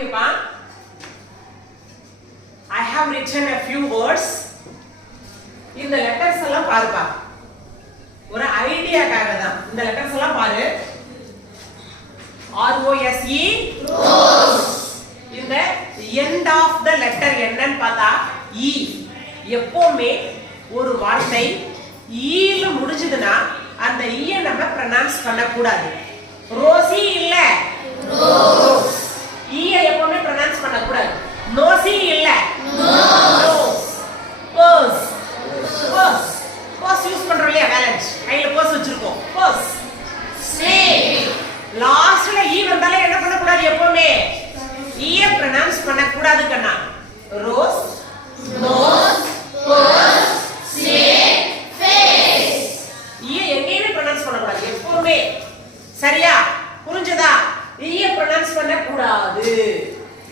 கவனிங்கப்பா. I have written a few words. இந்த letters எல்லாம் பாருப்பா. ஒரு ஐடியாக்காக தான். இந்த லெட்டர்ஸ் எல்லாம் பாரு. R O S E rose. இந்த end of the letter என்னன்னு பார்த்தா E. எப்பவுமே ஒரு வார்த்தை E ல முடிஞ்சதுன்னா அந்த E ய நம்ம pronounce பண்ண கூடாது. ரோசி இல்ல ரோஸ். E ய எப்பவுமே pronounce பண்ண கூடாது. நோசி இல்ல nose. Purse purse purse use பண்றோம் இல்லையா? வேலன்ஸ் கையில பர்ஸ் வச்சிருக்கோம். பர்ஸ். ஸ்னேக். லாஸ்ட்ல E வந்தாலே என்ன பண்ண கூடாது? எப்பவுமே E ய pronounce பண்ண கூடாது கண்ணா. Rose nose purse snake face. E ய எங்கேயுமே pronounce பண்ண கூடாது எப்பவுமே. சரியா? புரிஞ்சதா? E ய pronounce பண்ண கூடாது.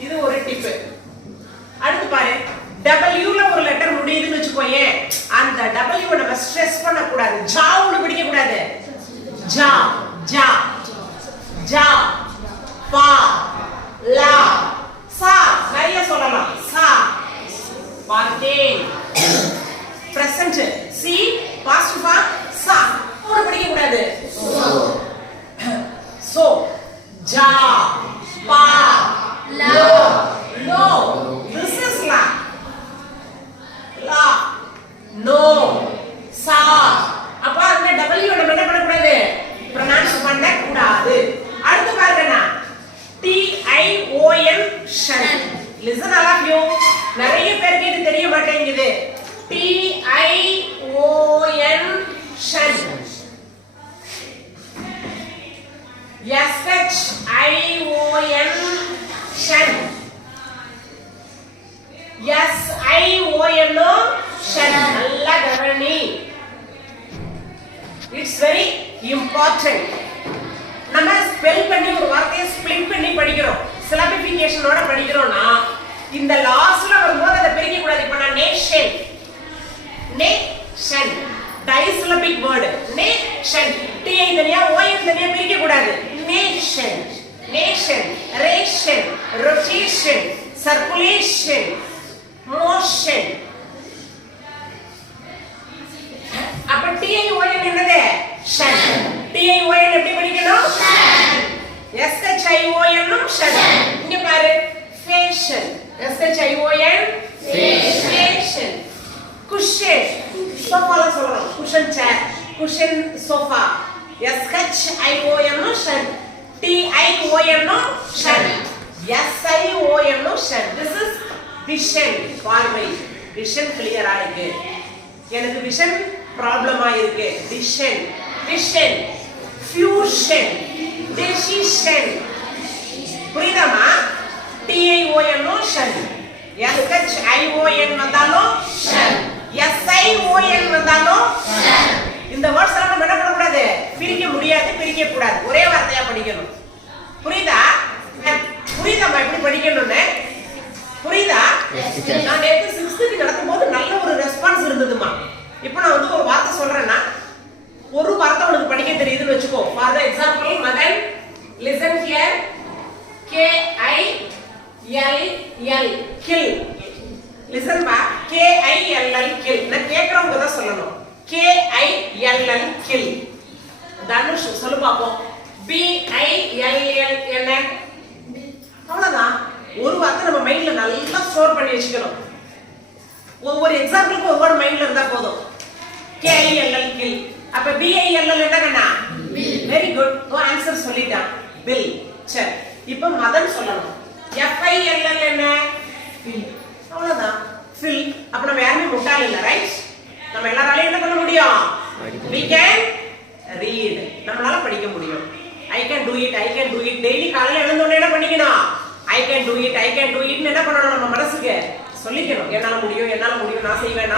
இது ஒரு டிப். அடுத்து பாரு, W ல ஒரு லெட்டர் முடியுதுன்னு வெச்சுக்கோயே, அந்த W நம்ம ஸ்ட்ரெஸ் பண்ண கூடாது. ஜாவுன்னு பிடிக்க கூடாது. ஜா ஜா ஜா பா லா சா நிறைய சொல்லலாம். சா பார்த்தேன். பிரசன்ட் சி பாஸ்ட் ஃபார்ம் சா ஒரு பிடிக்க கூடாது. சோ ஜா பா low low this is la la no sa அப்ப அந்த W நம்ம என்ன பண்ண கூடாது? pronounce பண்ண கூடாது. அடுத்து பாருங்க, T I O N ஷன். listen all of you. நிறைய பேருக்கு இது தெரிய மாட்டேங்குது. T I O N ஷன். S H I O N ஷன். S I O N ஷன். நல்லா கவனி. It's very important. நம்ம ஸ்பெல் பண்ணி ஒரு வார்த்தையை ஸ்ப்ளிட் பண்ணி படிக்கிறோம். சிலபிஃபிகேஷனோட படிக்கிறோம்னா இந்த லாஸ்ட்ல வரும்போது அதை பிரிக்க கூடாது. இப்ப நான் nation nation disyllabic word nation. T I தனியா ஓ என் தனியா பிரிக்க கூடாது. Nation nation ration rotation circulation motion. அப்ப டி ஐ ஓ என் என்னது? ஷன். டி ஐ ஓ என் எப்படி படிக்கணும்? ஷன். S H I O N shun. இங்க பாரு, fashion. S H I O N fashion. Cushion. சோஃபால சொல்றோம். Cushion chair, cushion sofa. S H I O N shun. T I O N shun. S I O N shun. This is vision. பார்வை. Vision கிளியரா இருக்கு. எனக்கு vision ப்ராப்ளமா இருக்கு. Vision vision fusion decision. புரியுதாமா? T I O N shun. S H I O என் வந்தாலும் ஷன். S ஐ O என் வந்தாலும் ஷன். இந்த வேர்ட்ஸ் எல்லாம் நம்ம என்ன பண்ண கூடாது? பிரிக்க முடியாது, பிரிக்க கூடாது. ஒரே வார்த்தையா படிக்கணும். புரியுதா? புரியுதாமா எப்படி படிக்கணும்னு? புரியுதா? நான் நேத்து 6th நடக்கும்போது நல்ல ஒரு ரெஸ்பான்ஸ் இருந்ததுமா. இப்போ நான் வந்து ஒரு வார்த்தை சொல்றேன்னா ஒரு வார்த்தை உனக்கு படிக்க தெரியுதுன்னு வெச்சுக்கோ. ஃபார் தி எக்ஸாம்பிள், மகன் listen here. K I L L kill. listen பா. K I L L kill. நான் கேக்குறவங்க தான் சொல்லணும். K I L L kill. Dhanush சொல்லு பாப்போம். B I L L என்ன? அவ்வளவுதான். ஒரு வார்த்தை நம்ம மைண்ட்ல நல்லா ஸ்டோர் பண்ணி வச்சுக்கணும். ஒவ்வொரு எக்ஸாம்பிளுக்கு ஒரு வேர்ட் மைண்ட்ல இருந்தா போதும். K I L L kill. அப்ப B I L L என்னங்கண்ணா? Very good. கோ ஆன்சர் சொல்லிட்டான். பில். சரி, இப்போ மதன் சொல்லணும். F I L L என்ன? fill. அவ்வளவுதான். fill. அப்ப நம்ம யாருமே முட்டாள் இல்ல, ரைட்? நம்ம எல்லாராலையும் என்ன பண்ண முடியும்? we can read. நம்மளால படிக்க முடியும். I can do it, I can do it. Daily காலையில எழுந்த உடனே என்ன பண்ணிக்கணும்? I can do it, I can do it என்ன பண்ணணும்? நம்ம மனசுக்கு சொல்லிக்கணும். என்னால முடியும், என்னால முடியும், நான் செய்வேன்.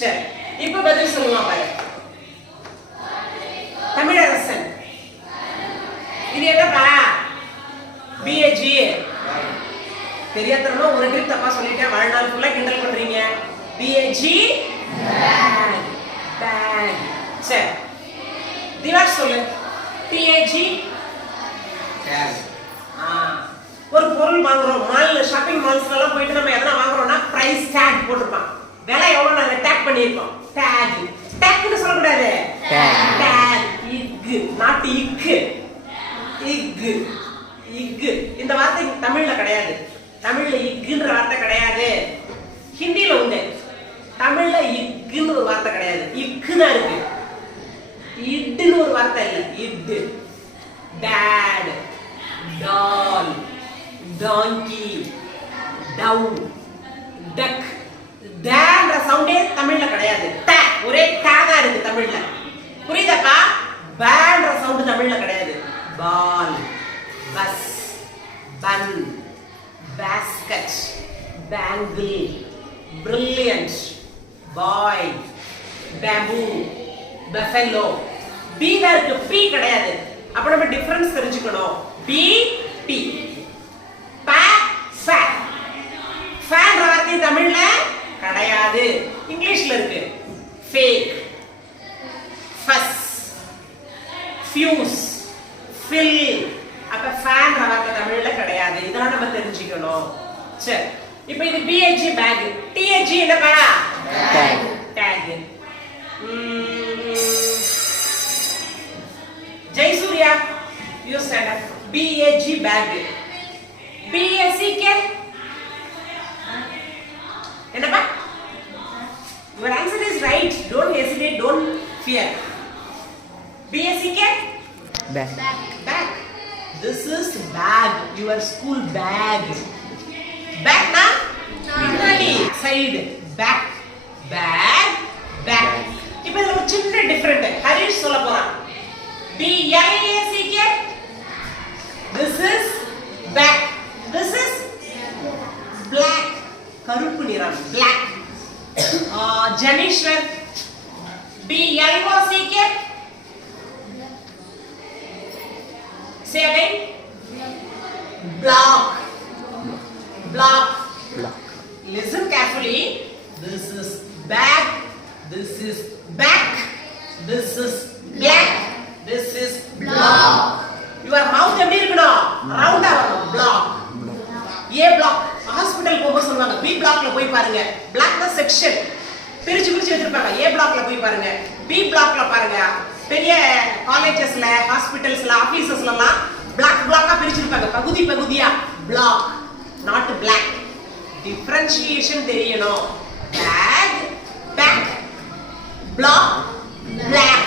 சரி, இப்போ பதில் சொல்லுவாங்க பாரு. தமிழரசன். இது என்னப்பா? BAG. தெரியாதறமா ஒரு கிரிப் தப்பா சொல்லிட்டேன். வாழ்நாள் ஃபுல்லா கிண்டல் பண்றீங்க. BAG bag bag. சரி, திவாஷ் சொல்லு. TAG tag. ஒரு பொருள் வாங்குறோம், மால்ல ஷாப்பிங் மால்ஸ்ல எல்லாம் போயிட்டு நம்ம எதனா வாங்குறோம்னா பிரைஸ் டேக் போட்டுருப்பான். விலை எவ்வளவு நாங்க டேக் பண்ணிருக்கோம். டேக் டேக்னு சொல்லக்கூடாது. டேக் இக்கு நாட் இக்கு இக்கு இக்கு இந்த வார்த்தை தமிழ்ல கிடையாது. தமிழ்ல இக்குன்ற வார்த்தை கிடையாது. ஹிந்தில உண்டு. தமிழ்ல இக்குன்னு ஒரு வார்த்தை கிடையாது. இக்கு தான் இருக்கு. இட்டுன்னு ஒரு வார்த்தை இல்ல. இட்டு dad doll donkey down duck டேன்ற சவுண்டே தமிழ்ல கிடையாது. ட ஒரே ட தான் இருக்கு தமிழ்ல. புரியுதாப்பா? பேன்ற சவுண்ட் தமிழ்ல கிடையாது. பால் பஸ் பன் basket bangle brilliant boy bamboo buffalo b ல இருக்கு p கிடையாது. அப்ப நம்ம டிஃபரன்ஸ் தெரிஞ்சுக்கணும். b p pa fa fan வார்த்தை தமிழ்ல கிடையாது. இங்கிலீஷ்ல இருக்கு. fake fuss fuse fill அப்ப ஃபேன் வார்த்தை தமிழ்ல கிடையாது. இதெல்லாம் நம்ம தெரிஞ்சுக்கணும். சரி, இப்போ இது bh bag, th என்னப்பா? tag tag. Jaysurya, you stand up. bag bag. bsk என்னப்பா? Your answer is right. Don't hesitate. Don't fear. bsk bag. Bag. This is bag. Your school bag. Bag na? Pinnadi. Side. Back. Bag. Bag. இப்போ இதுல ஒரு சின்ன different Harish சொல்ல போறான். BLACK. This is back. This is black. கருப்பு நிறம் black. Janishwar. BLOCK. Say again. Block. Block. Block. Listen carefully. This is bag. This is back. This is black. This is block. Your mouth எப்படி இருக்கணும்? ரவுண்டா வரணும். Block. A block. Hospital போகும்போது சொல்லுவாங்க B blockல போய் பாருங்க. Black the section. பிரிச்சு வச்சிருப்பாங்க. A blockல போய் பாருங்க. B blockல பாருங்க. பெரிய காலேஜஸ்ல, ஹாஸ்பிடல்ஸ்ல, ஆபீசஸ்ல எல்லாம் black block-ஆ பிரிச்சிருப்பாங்க. பகுதி பகுதியா. Block, not black. Differentiation தெரியணும். Bag, back, block, black.